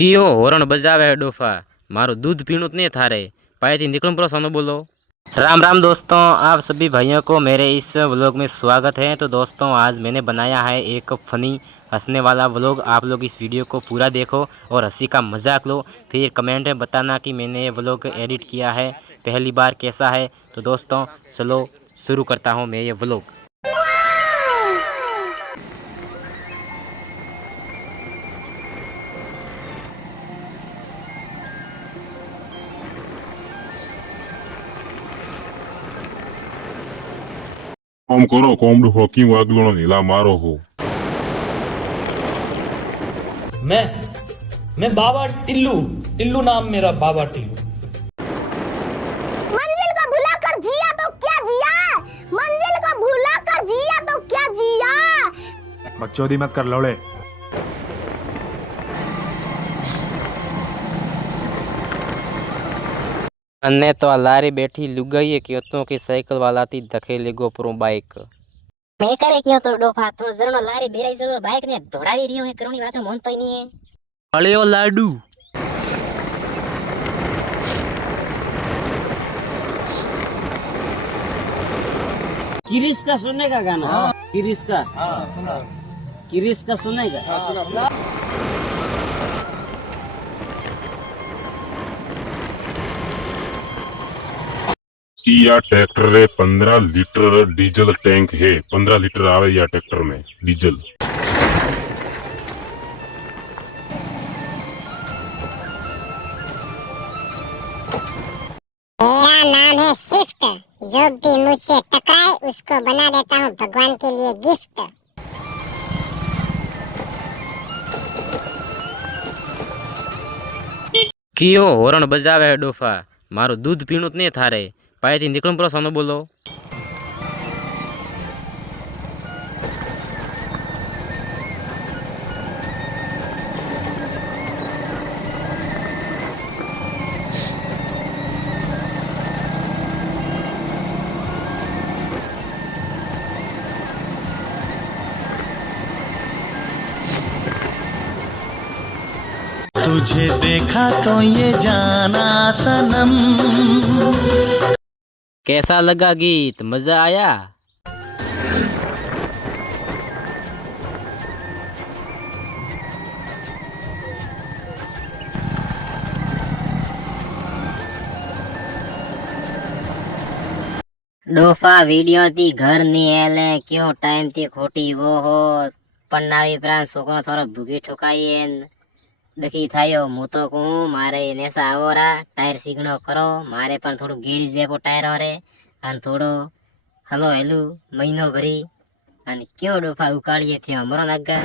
कियो होरण बजावे है डोफा, मारो दूध पीणु नहीं थारे, पाए थी निकल पड़ो सामने बोलो। राम राम दोस्तों, आप सभी भाइयों को मेरे इस व्लॉग में स्वागत है। तो दोस्तों आज मैंने बनाया है एक फ़नी हंसने वाला व्लॉग। आप लोग इस वीडियो को पूरा देखो और हंसी का मजाक लो, फिर कमेंट में बताना कि मैंने ये व्लॉग एडिट किया है पहली बार कैसा है। तो दोस्तों चलो शुरू करता हूँ मैं ये व्लॉग। काम करो कोमडू फकिंग वागलोनो नीला मारो हो। मैं मैं बाबा टिल्लू टिल्लू नाम मेरा बाबा टिल्लू। मंजिल को भुला कर जिया तो क्या जिया, मंजिल को भुला कर जिया तो क्या जिया। बकचोदी मत कर लौड़े। अन्ने तो लारी बैठी लुगाई कहतो कि साइकिल वाला थी धकेली गोपरो बाइक। मैं करे क्यों तो डोफा तो जरनो लारी बेराई जो बाइक ने दौड़ावी रियो है करोनी बात मोन तो नहीं है। अळियो लाडू किरिश का सुनेगा गाना। किरिश का किरिश का सुनेगा। या ट्रैक्टर रे 15 लीटर डीजल टैंक है। 15 लीटर आवे या ट्रैक्टर में डीजल। मेरा नाम है शिफ्ट, जो भी मुझसे टकराए उसको बना देता हूँ भगवान के लिए गिफ्ट। कियो होरण बजावे है डोफा, मारो दूध पीणु नहीं थारे, पाए थी निकल पड़ो सामने बोलो। तुझे देखा तो ये जाना सनम। कैसा लगा गीत, मजा आया? डोफा वीडियो थी घर नहीं हेले क्यों टाइम थी खोटी वो हो पण नावी प्राण सोकनो थोड़ा भूगी ठोकाई दखी थायो मु तो कहूँ मारे नेसा आवोरा टायर सीखनो करो मारे पण थोड़ो गेरीज वेपो टायर रे अन थोड़ो हलो हेलू महीनो भरी अन क्यों डोफा उकाळीए थी मरो नागा।